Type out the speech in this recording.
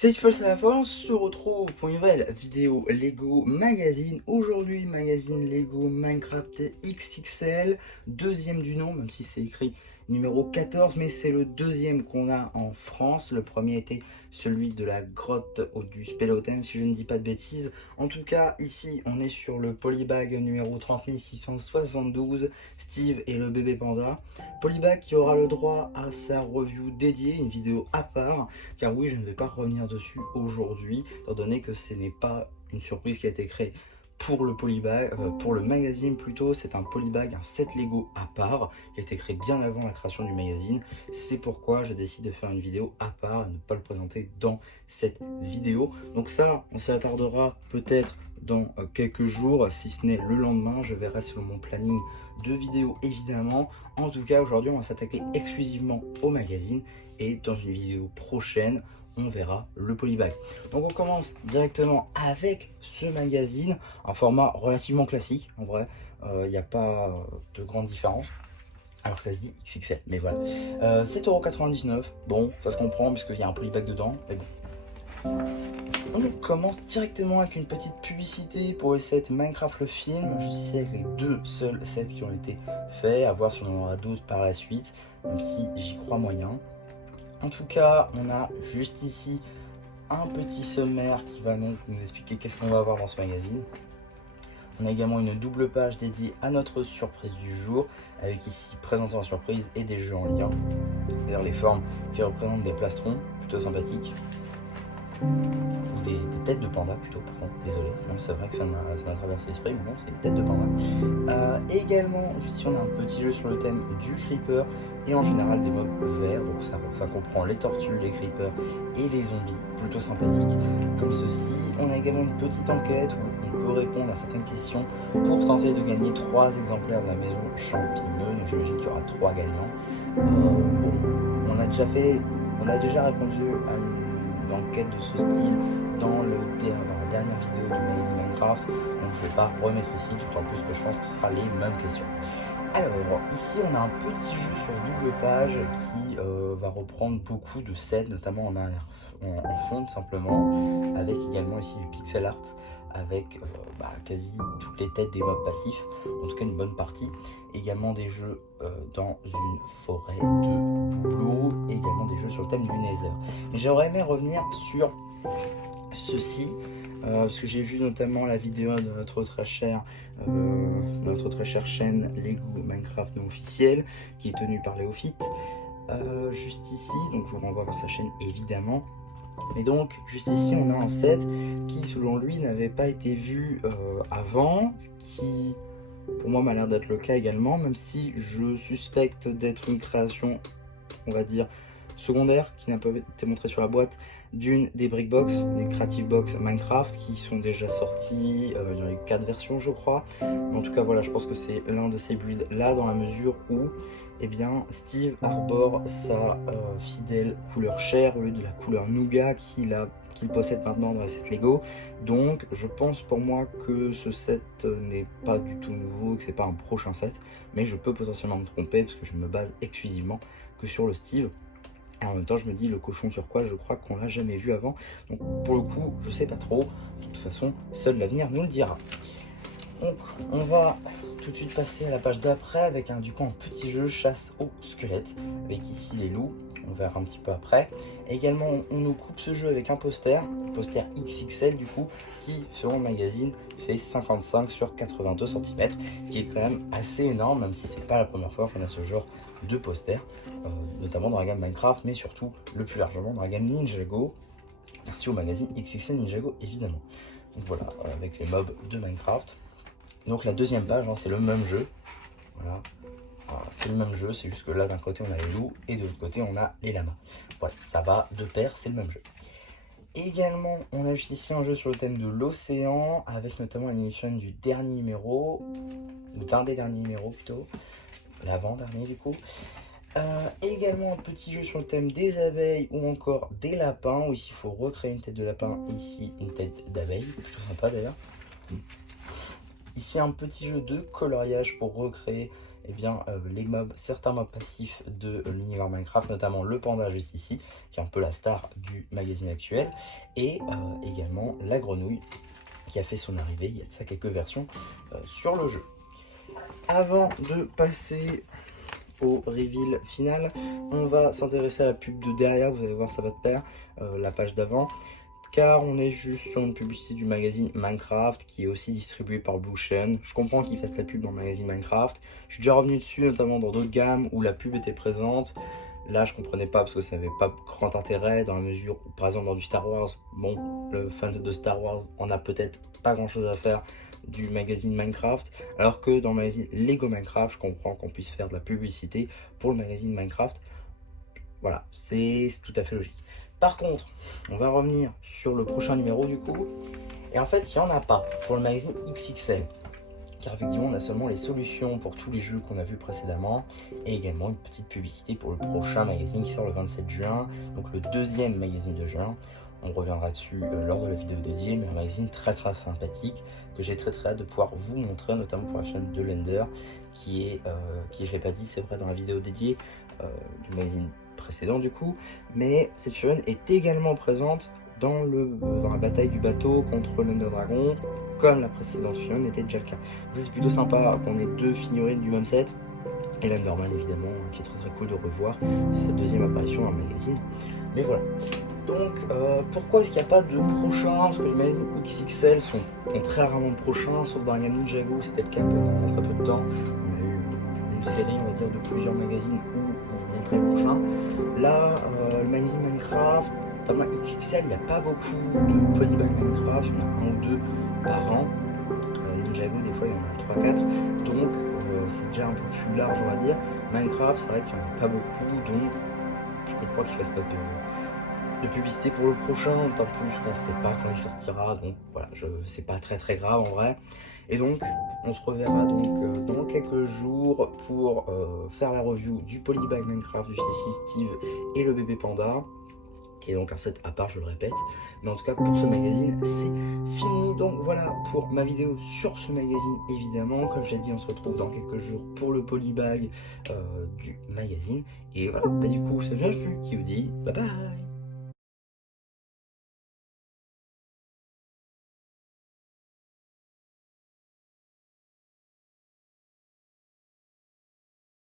C'est False à la fin, on se retrouve pour une nouvelle vidéo Lego Magazine. Aujourd'hui, magazine Lego Minecraft XXL, deuxième du nom, même si c'est écrit numéro 14, mais c'est le deuxième qu'on a en France. Le premier était celui de la grotte du Spélothème, si je ne dis pas de bêtises. En tout cas, ici, on est sur le Polybag numéro 30672, Steve et le bébé panda. Polybag qui aura le droit à sa review dédiée, une vidéo à part, car oui, je ne vais pas revenir dessus aujourd'hui, étant donné que ce n'est pas une surprise qui a été créée pour le polybag, pour le magazine plutôt. C'est un polybag, un set Lego à part, qui a été créé bien avant la création du magazine. C'est pourquoi je décide de faire une vidéo à part et ne pas le présenter dans cette vidéo. Donc ça, on s'y attardera peut-être dans quelques jours, si ce n'est le lendemain. Je verrai selon mon planning de vidéos évidemment. En tout cas, aujourd'hui, on va s'attaquer exclusivement au magazine et dans une vidéo prochaine, on verra le polybag. Donc on commence directement avec ce magazine, un format relativement classique en vrai, il n'y a pas de grande différence. Alors que ça se dit XXL, mais voilà. 7,99€, bon, ça se comprend puisqu'il y a un polybag dedans, mais bon. On commence directement avec une petite publicité pour le set Minecraft le film, juste ici avec les deux seuls sets qui ont été faits, à voir si on en aura d'autres par la suite, même si j'y crois moyen. En tout cas, on a juste ici un petit sommaire qui va nous expliquer qu'est-ce qu'on va avoir dans ce magazine. On a également une double page dédiée à notre surprise du jour, avec ici présentant la surprise et des jeux en lien. D'ailleurs, les formes qui représentent des plastrons, plutôt sympathiques. Ou des têtes de panda plutôt, par contre, désolé, c'est vrai que ça m'a traversé l'esprit, mais non, c'est une tête de panda. Également, ici on a un petit jeu sur le thème du creeper et en général des mobs verts, donc ça comprend les tortues, les creepers et les zombies, plutôt sympathiques comme ceci. On a également une petite enquête où on peut répondre à certaines questions pour tenter de gagner 3 exemplaires de la maison champigneuse, donc j'imagine qu'il y aura 3 gagnants. Bon, on a déjà répondu à une enquête de ce style dans la dernière vidéo du magazine Minecraft, donc je ne vais pas remettre ici, tout en plus que je pense que ce sera les mêmes questions. Alors ici on a un petit jeu sur double page qui va reprendre beaucoup de sets, notamment en fond tout simplement, avec également ici du pixel art avec quasi toutes les têtes des mobs passifs, en tout cas une bonne partie. Également des jeux dans une forêt de bouleaux, et également des jeux sur le thème du Nether. Mais j'aurais aimé revenir sur ceci, parce que j'ai vu notamment la vidéo de notre très chère chaîne Lego Minecraft non officielle, qui est tenue par Léophyte, juste ici, donc je vous renvoie vers sa chaîne évidemment. Et donc, juste ici, on a un set qui, selon lui, n'avait pas été vu avant, ce qui, pour moi, m'a l'air d'être le cas également, même si je suspecte d'être une création, on va dire, secondaire, qui n'a pas été montrée sur la boîte, d'une des Brickbox, des Creative Box Minecraft, qui sont déjà sortis, il y en a eu 4 versions, je crois. Mais en tout cas, voilà, je pense que c'est l'un de ces builds-là, dans la mesure où eh bien, Steve arbore sa fidèle couleur chair au lieu de la couleur nougat qu'il possède maintenant dans les sets Lego. Donc je pense pour moi que ce set n'est pas du tout nouveau, que c'est pas un prochain set, mais je peux potentiellement me tromper parce que je me base exclusivement que sur le Steve. Et en même temps je me dis, le cochon sur quoi, je crois qu'on l'a jamais vu avant. Donc pour le coup, je sais pas trop. De toute façon, seul l'avenir nous le dira. Donc on va tout de suite passer à la page d'après avec du coup un petit jeu chasse aux squelettes, avec ici les loups, on verra un petit peu après. Et également on nous coupe ce jeu avec un poster XXL du coup, qui selon le magazine fait 55 sur 82 cm, ce qui est quand même assez énorme, même si c'est pas la première fois qu'on a ce genre de poster, notamment dans la gamme Minecraft, mais surtout le plus largement dans la gamme Ninjago. Merci au magazine XXL Ninjago évidemment. Donc voilà, avec les mobs de Minecraft. Donc la deuxième page, c'est le même jeu. Voilà, c'est le même jeu, c'est juste que là d'un côté on a les loups et de l'autre côté on a les lamas. Voilà, ça va de pair, c'est le même jeu. Également, on a juste ici un jeu sur le thème de l'océan, avec notamment une édition du dernier numéro, ou d'un des derniers numéros plutôt, l'avant-dernier du coup. Également un petit jeu sur le thème des abeilles ou encore des lapins, où ici il faut recréer une tête de lapin, ici une tête d'abeille, plutôt sympa d'ailleurs. Ici un petit jeu de coloriage pour recréer eh bien, certains mobs passifs de l'univers Minecraft, notamment le panda juste ici, qui est un peu la star du magazine actuel, et également la grenouille, qui a fait son arrivée, il y a de ça quelques versions sur le jeu. Avant de passer au reveal final, on va s'intéresser à la pub de derrière, vous allez voir ça va de pair, la page d'avant, car on est juste sur une publicité du magazine Minecraft qui est aussi distribué par Blue Chain. Je comprends qu'ils fassent la pub dans le magazine Minecraft, je suis déjà revenu dessus notamment dans d'autres gammes où la pub était présente. Là je comprenais pas parce que ça n'avait pas grand intérêt dans la mesure où par exemple dans du Star Wars, bon le fan de Star Wars en a peut-être pas grand chose à faire du magazine Minecraft, alors que dans le magazine Lego Minecraft, je comprends qu'on puisse faire de la publicité pour le magazine Minecraft. Voilà, c'est tout à fait logique. Par contre, on va revenir sur le prochain numéro du coup, et en fait il n'y en a pas pour le magazine XXL, car effectivement on a seulement les solutions pour tous les jeux qu'on a vus précédemment, et également une petite publicité pour le prochain magazine qui sort le 27 juin, donc le deuxième magazine de juin. On reviendra dessus lors de la vidéo dédiée, mais un magazine très sympathique que j'ai très hâte de pouvoir vous montrer, notamment pour la chaîne de Lender, qui est, je ne l'ai pas dit, c'est vrai, dans la vidéo dédiée du magazine précédent du coup, mais cette figurine est également présente dans la bataille du bateau contre l'Under Dragon, comme la précédente figurine était déjà le cas. C'est plutôt sympa qu'on ait deux figurines du même set, et l'Enderman évidemment, qui est très cool de revoir sa deuxième apparition dans le magazine. Mais voilà. Donc pourquoi est-ce qu'il n'y a pas de prochain? Parce que les magazines XXL sont très rarement de prochains, sauf dans la gamme Ninjago, c'était le cas pendant très peu de temps. On a eu une série, on va dire, de plusieurs magazines où on montrait le prochain. Là, le magazine Minecraft, notamment XXL, il n'y a pas beaucoup de polybag Minecraft, il y en a un ou deux par an. Ninjago, des fois, il y en a 3-4, donc c'est déjà un peu plus large, on va dire. Minecraft, c'est vrai qu'il n'y en a pas beaucoup, donc je comprends qu'ils ne fassent pas de publicité pour le prochain, d'autant plus qu'on ne sait pas quand il sortira, donc voilà, c'est pas très grave en vrai. Et donc on se reverra donc dans quelques jours pour faire la review du Polybag Minecraft, du CC Steve et le bébé panda, qui est donc un set à part, je le répète. Mais en tout cas pour ce magazine c'est fini. Donc voilà pour ma vidéo sur ce magazine. Évidemment, comme j'ai dit, on se retrouve dans quelques jours pour le Polybag du magazine. Et voilà, bah, du coup c'est bien vu qui vous dit bye bye.